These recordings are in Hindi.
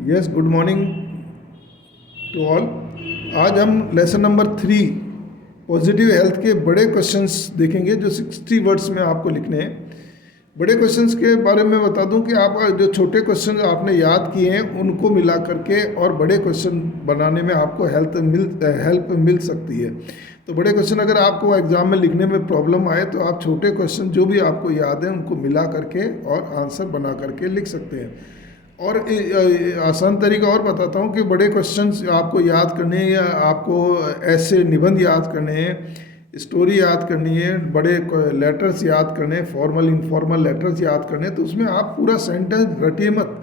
Yes, good morning to all. आज हम लेसन नंबर 3 पॉजिटिव हेल्थ के बड़े क्वेश्चंस देखेंगे जो 60 वर्ड्स में आपको लिखने हैं। बड़े क्वेश्चंस के बारे में बता दूं कि आप जो छोटे क्वेश्चन आपने याद किए हैं उनको मिला करके और बड़े क्वेश्चन बनाने में आपको हेल्प मिल सकती है। तो बड़े क्वेश्चन अगर आपको एग्जाम में लिखने में प्रॉब्लम आए तो आप छोटे क्वेश्चन जो भी आपको याद है उनको मिला करके और आंसर बना करके लिख सकते हैं। और आसान तरीका और बताता हूँ कि बड़े क्वेश्चंस आपको याद करने हैं या आपको ऐसे निबंध याद करने हैं, स्टोरी याद करनी है, बड़े लेटर्स याद करने हैं, फॉर्मल इनफॉर्मल लेटर्स याद करने हैं, तो उसमें आप पूरा सेंटेंस रटिए मत,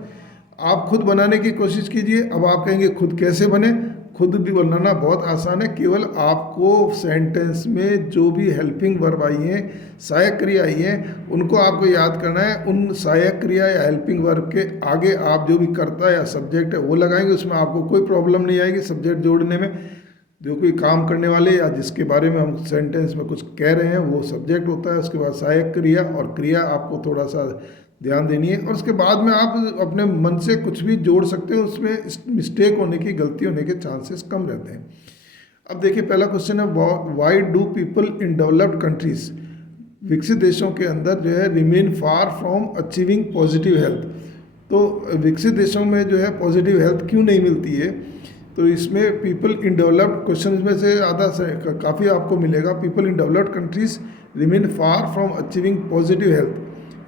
आप खुद बनाने की कोशिश कीजिए। अब आप कहेंगे खुद कैसे बने? खुद भी बनाना बहुत आसान है। केवल आपको सेंटेंस में जो भी हेल्पिंग वर्ब आई हैं, सहायक क्रिया आई हैं, उनको आपको याद करना है। उन सहायक क्रिया या हेल्पिंग वर्ब के आगे आप जो भी कर्ता या सब्जेक्ट है वो लगाएंगे, उसमें आपको कोई प्रॉब्लम नहीं आएगी सब्जेक्ट जोड़ने में। जो कोई काम करने वाले या जिसके बारे में हम सेंटेंस में कुछ कह रहे हैं वो सब्जेक्ट होता है, उसके बाद सहायक क्रिया और क्रिया आपको थोड़ा सा ध्यान देनी है, और उसके बाद में आप अपने मन से कुछ भी जोड़ सकते हो, उसमें मिस्टेक होने की, गलती होने के चांसेस कम रहते हैं। अब देखिए, पहला क्वेश्चन है, why do people in developed countries, विकसित देशों के अंदर जो है, remain far from achieving positive health. तो विकसित देशों में जो है पॉजिटिव हेल्थ क्यों नहीं मिलती है? तो इसमें पीपल इन डेवलप्ड क्वेश्चन में से आधा से काफ़ी आपको मिलेगा। People in developed countries remain far from achieving positive health,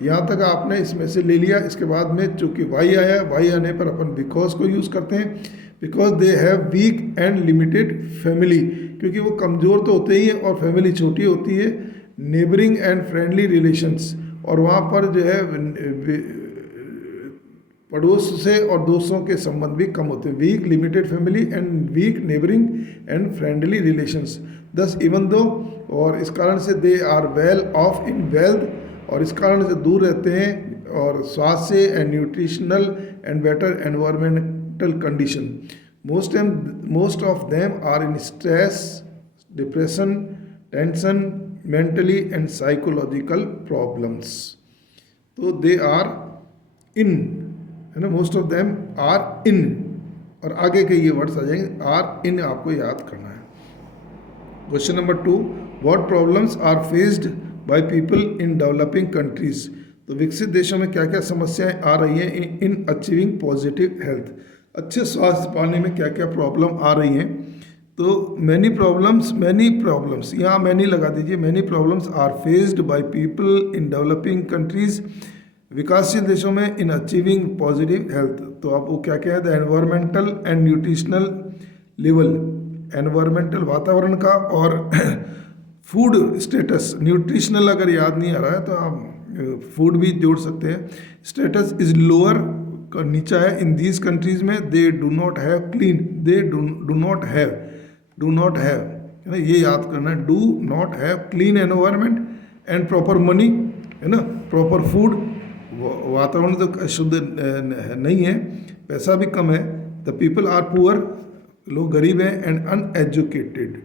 यहाँ तक आपने इसमें से ले लिया। इसके बाद में चूँकि वाई आया, वाई आने पर अपन बिकॉज को यूज़ करते हैं। Because they have week and limited family, क्योंकि वो कमज़ोर तो होते ही हैं और फैमिली छोटी होती है। नेबरिंग एंड फ्रेंडली रिलेशंस, और वहाँ पर जो है पड़ोस से और दोस्तों के संबंध भी कम होते हैं। Weak limited family and weak neighbouring and friendly relations, thus even though, और इस कारण से they are well off in wealth, और इस कारण से दूर रहते हैं और स्वास्थ्य and nutritional and better environmental condition. Most of them are in stress, depression, tension, mentally and psychological problems. तो दे आर इन, है ना, most of them are in, और आगे के ये वर्ड्स आ जाएंगे, आर इन आपको याद करना है। Question number 2, what problems are faced by people in developing countries. तो विकसित देशों में क्या क्या समस्याएं आ रही हैं इन अचीविंग पॉजिटिव हेल्थ, अच्छे स्वास्थ्य पाने में क्या क्या प्रॉब्लम आ रही हैं। तो मैनी प्रॉब्लम्स, यहाँ मैनी लगा दीजिए, many problems are faced by people in developing countries, विकासशील देशों में, इन अचीविंग पॉजिटिव हेल्थ। तो आप वो क्या क्या है, the environmental and nutritional level, environmental वातावरण का, और फूड स्टेटस, न्यूट्रिशनल अगर याद नहीं आ रहा है तो आप फूड भी जोड़ सकते हैं। स्टेटस इज लोअर, का नीचा है, इन दीज कंट्रीज में। They do not have clean, they do not have, है ना, ये याद करना है, do not have clean environment and proper money, है ना, प्रॉपर फूड, वातावरण तो शुद्ध नहीं है, पैसा भी कम है। द पीपल आर पुअर, लोग गरीब हैं, and uneducated,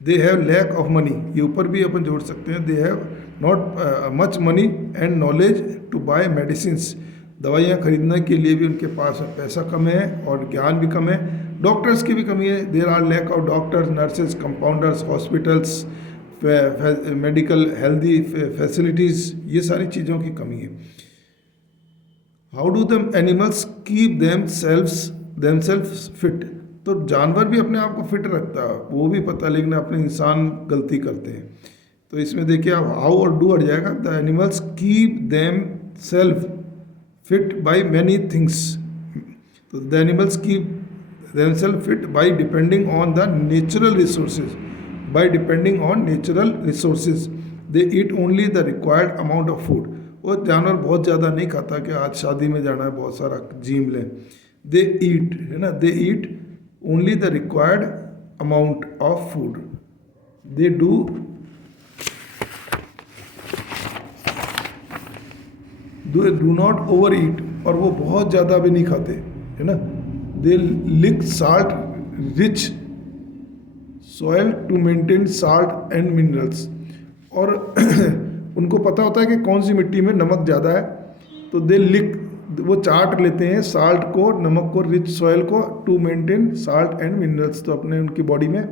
they have lack of money, ये ऊपर भी अपन जोड़ सकते हैं, they have not much money and knowledge to buy medicines, दवाइयाँ खरीदने के लिए भी उनके पास पैसा कम है और ज्ञान भी कम है। डॉक्टर्स की भी कमी है, there are lack of doctors, nurses, compounders, hospitals, medical healthy facilities, ये सारी चीज़ों की कमी है। How do the animals keep themselves fit, तो जानवर भी अपने आप को फिट रखता है, वो भी पता, लेकिन अपने इंसान गलती करते हैं। तो इसमें देखिए आप हाउ और डू हट जाएगा, the animals keep them self fit by many things. तो the animals keep them self fit by depending on the natural resources, they eat only the required amount of food, वो जानवर बहुत ज़्यादा नहीं खाता कि आज शादी में जाना है बहुत सारा जीम लें। दे ईट, है ना, दे ईट only the required amount of food, they do not overeat, और वो बहुत ज़्यादा भी नहीं खाते, है ना। they lick salt rich soil to maintain salt and minerals, और उनको पता होता है कि कौन सी मिट्टी में नमक ज़्यादा है, तो दे लिक, वो चार्ट लेते हैं साल्ट को, नमक को, रिच सॉइल को to maintain salt and minerals, तो अपने उनकी बॉडी में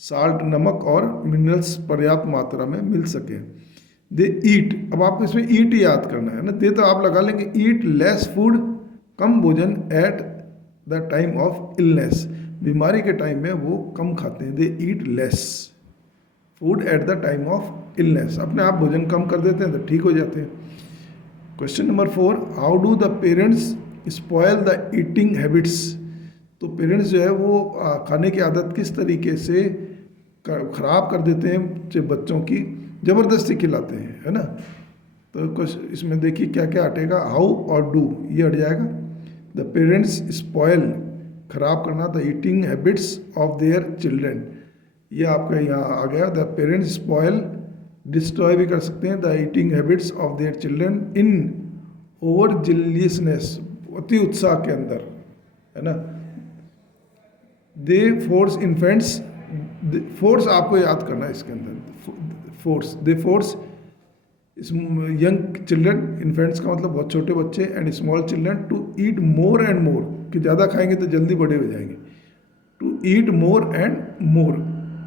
साल्ट, नमक और मिनरल्स पर्याप्त मात्रा में मिल सके। दे ईट, अब आपको इसमें ईट याद करना है ना, दे तो आप लगा लेंगे ईट लेस फूड, कम भोजन at the time of illness, बीमारी के टाइम में वो कम खाते हैं। They eat less food at the time of illness, अपने आप भोजन कम कर देते हैं तो ठीक हो जाते हैं। Question number 4, how do the parents spoil the eating habits, तो पेरेंट्स जो है वो खाने की आदत किस तरीके से ख़राब कर देते हैं जो बच्चों की, ज़बरदस्ती खिलाते हैं, है ना। तो कुछ इसमें देखिए क्या क्या हटेगा, हाउ और डू ये हट जाएगा। द पेरेंट्स स्पॉयल ख़राब करना, the eating habits of their children, ये आपका यहाँ आ गया। द पेरेंट्स स्पॉयल, डिस्ट्रॉय भी कर सकते हैं, the eating habits of their children in overzealousness, अति उत्साह के अंदर, है ना। दे फोर्स इन्फेंट्स, फोर्स आपको याद करना है इसके अंदर, force, they force young children, infants का मतलब बहुत छोटे बच्चे, and small children to eat more and more, कि ज़्यादा खाएंगे तो जल्दी बड़े हो जाएंगे, to eat more and more.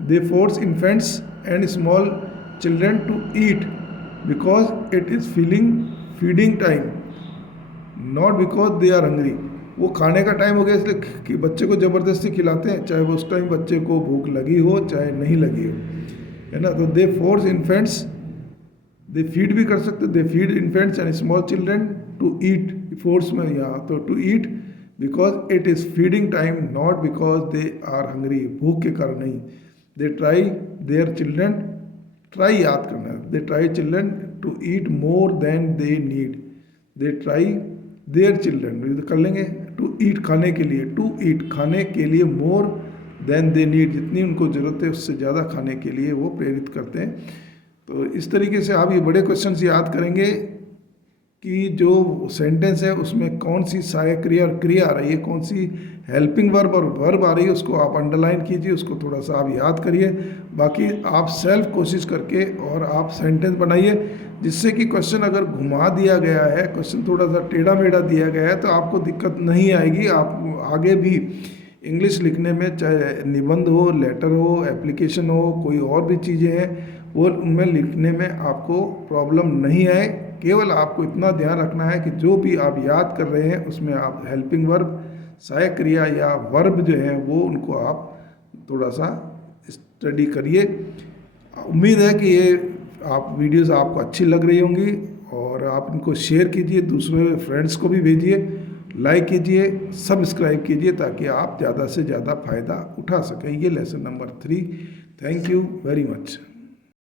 They force infants and small children to eat because it is feeding time, not because they are hungry, वो खाने का टाइम हो गया इसलिए कि बच्चे को ज़बरदस्ती खिलाते हैं, चाहे वो उस टाइम बच्चे को भूख लगी हो चाहे नहीं लगी हो, है ना। तो they force infants, they feed भी कर सकते, they feed infants and small children to eat, force में यहाँ तो to eat because it is feeding time, not because they are hungry, भूख के कारण नहीं। They try their children, try याद करना है, they try children to eat more than they need, they try their children कर लेंगे, टू ईट खाने के लिए, टू ईट खाने के लिए, मोर देन दे नीड, जितनी उनको ज़रूरत है उससे ज़्यादा खाने के लिए वो प्रेरित करते हैं। तो इस तरीके से आप ये बड़े क्वेश्चंस याद करेंगे कि जो सेंटेंस है उसमें कौन सी सहायक क्रिया और क्रिया आ रही है, कौन सी हेल्पिंग वर्ब और वर्ब आ रही है, उसको आप अंडरलाइन कीजिए, उसको थोड़ा सा आप याद करिए। बाकी आप सेल्फ कोशिश करके और आप सेंटेंस बनाइए, जिससे कि क्वेश्चन अगर घुमा दिया गया है, क्वेश्चन थोड़ा सा टेढ़ा मेढ़ा दिया गया है, तो आपको दिक्कत नहीं आएगी। आप आगे भी इंग्लिश लिखने में, चाहे निबंध हो, लेटर हो, एप्लीकेशन हो, कोई और भी चीज़ें हैं, वो उनमें लिखने में आपको प्रॉब्लम नहीं आए। केवल आपको इतना ध्यान रखना है कि जो भी आप याद कर रहे हैं उसमें आप हेल्पिंग वर्ब, सहायक क्रिया या वर्ब जो है वो उनको आप थोड़ा सा स्टडी करिए। उम्मीद है कि ये आप वीडियोस आपको अच्छी लग रही होंगी और आप इनको शेयर कीजिए, दूसरे फ्रेंड्स को भी भेजिए, लाइक कीजिए, सब्सक्राइब कीजिए, ताकि आप ज़्यादा से ज़्यादा फ़ायदा उठा सकें। ये lesson number 3। Thank you very much.